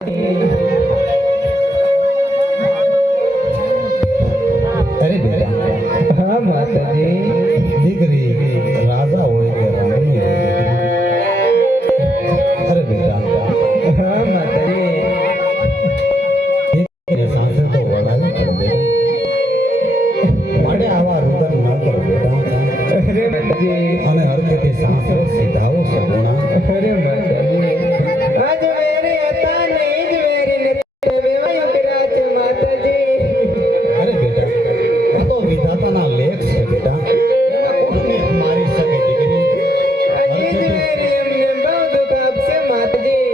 અરે બેટા, હા માતાજી. દીકરી રાજા હોય કે રાણી હોય. અરે બેટા, હા માતાજી. દીકરીને સાસરે તો વળાવી પડે બેટા. માટે આવા રુદન ન કરો બેટા. અરે માતાજી. અને હરકતે સાસરે સીધાઓ સગુણા. અરે માતાજી. આજ વેરી હતા નહીં જ વેરી ને વેવાયું કર્યા છે માતાજી. અરે બેટા, આ તો વિધાતાના લેખ છે બેટા. એમાં કોણ લેખ મારી શકે દીકરી? આજે જ વેરી એમને બહુ દુઃખ આપશે માતાજી.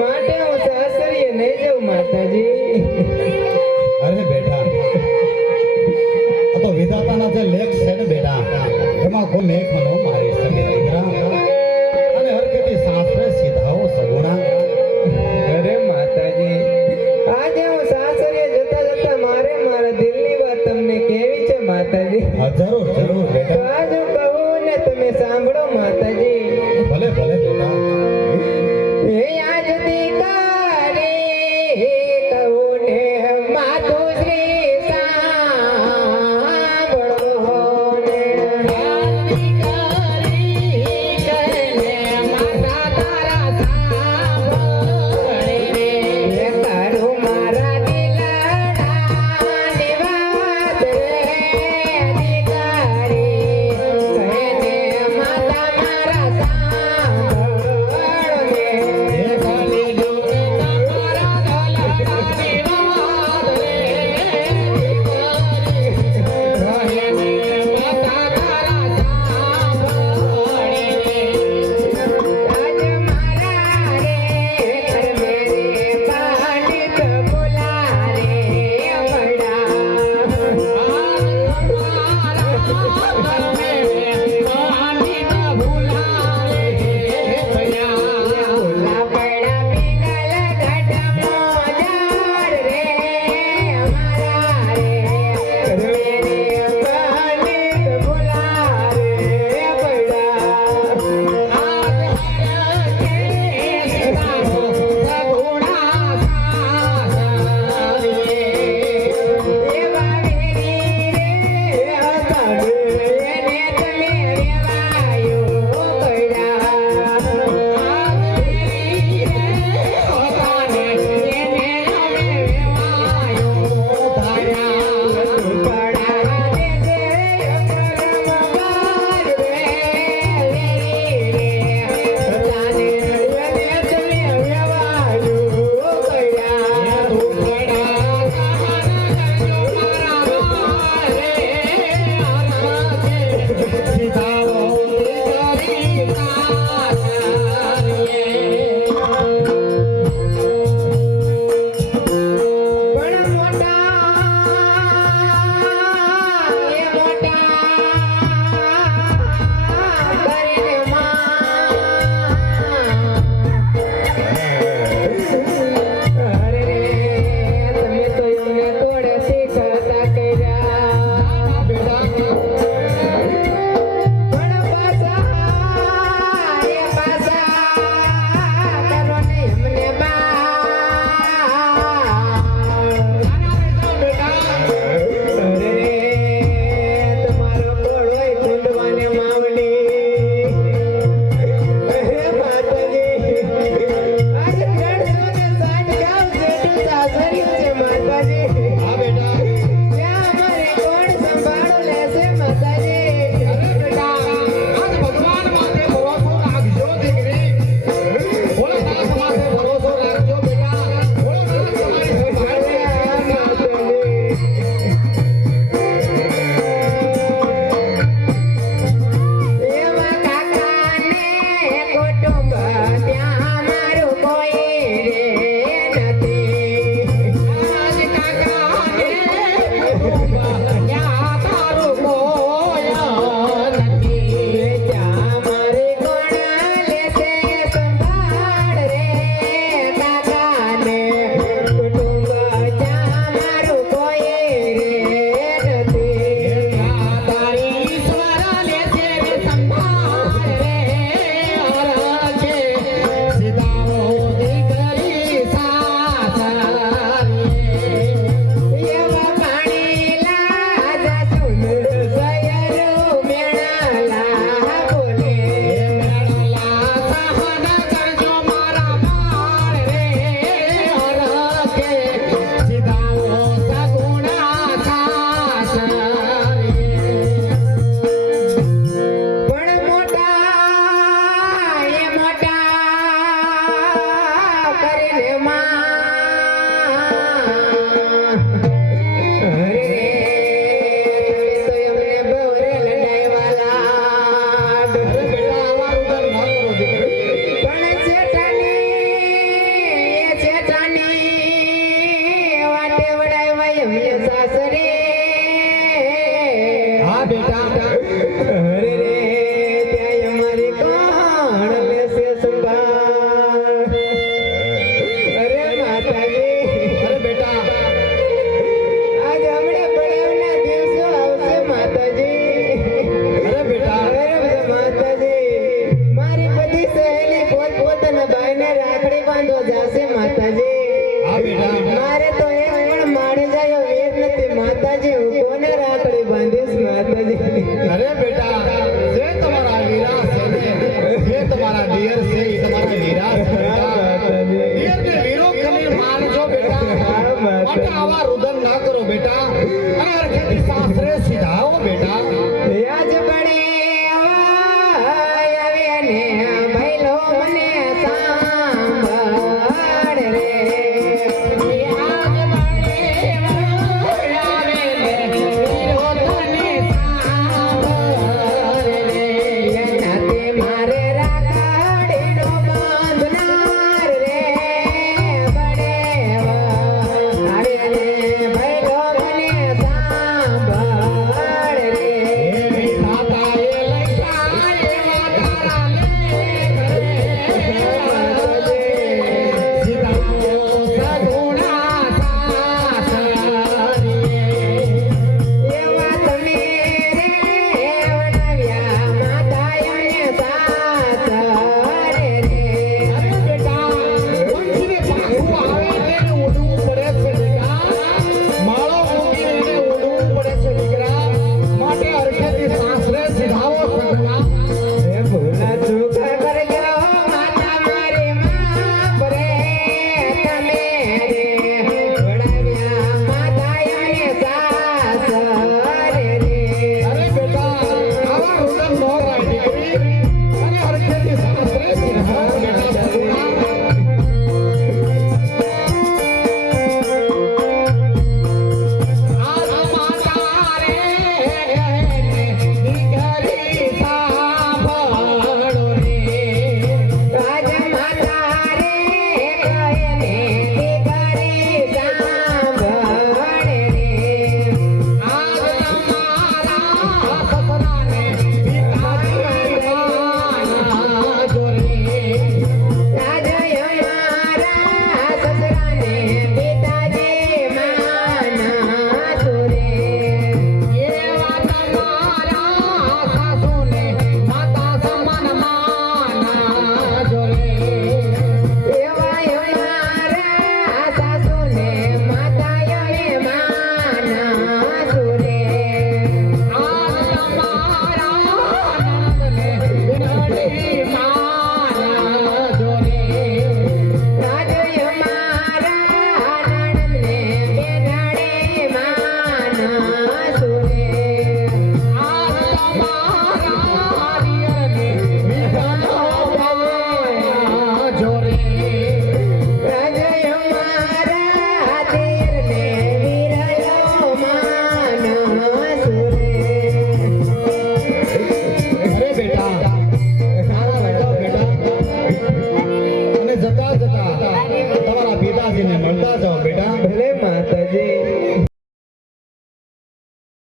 માટે હું સાસરીએ નહીં જાઉં માતાજી. અરે બેટા, આ તો વિધાતાના જે લેખ છે ને બેટા, એમાં કોઈ લેખ ન મારી શકે દીકરા. અને હરકતે સાસરે સીધાઓ સગુણા. અરે માતાજી. આજે હું સાસરીએ જતા જતા મારા દિલની વાત તમને કેવી છે માતાજી. હા, જરૂર જરૂર બેટા. આજ હું કહું ને તમે સાંભળો માતાજી. ભલે ભલે બેટા. એ આજ દીકરી કહું ને માતું શ્રી સાંભળો ને. એ તારું મારા દિલડાની વાત રે દીકરી. કહેને માતા મારા સાંભળો અરે બેટા આવા રુદન ન કરો દીકરી. હા બેટા અરે બેટા અરે બેટા મારી બધી સહેલી પોતપોતાના ભાઈને રાખડી બાંધો જાશે માતાજી. હા બેટા મારે તો એક પણ માણી જાય વીર નથી માતાજી. હું કોને રાખડી બાંધીશ માતાજી? અરે બેટા જે તમારા વીરા છે ને, જે તમારા ડિયર છે એ તમારા વીરા છે બેટા. ડિયર ને વીરો ખમીર માનજો બેટા. માટે આવા રુદન ના કરો બેટા. અને હરખેથી સાસરે સીધા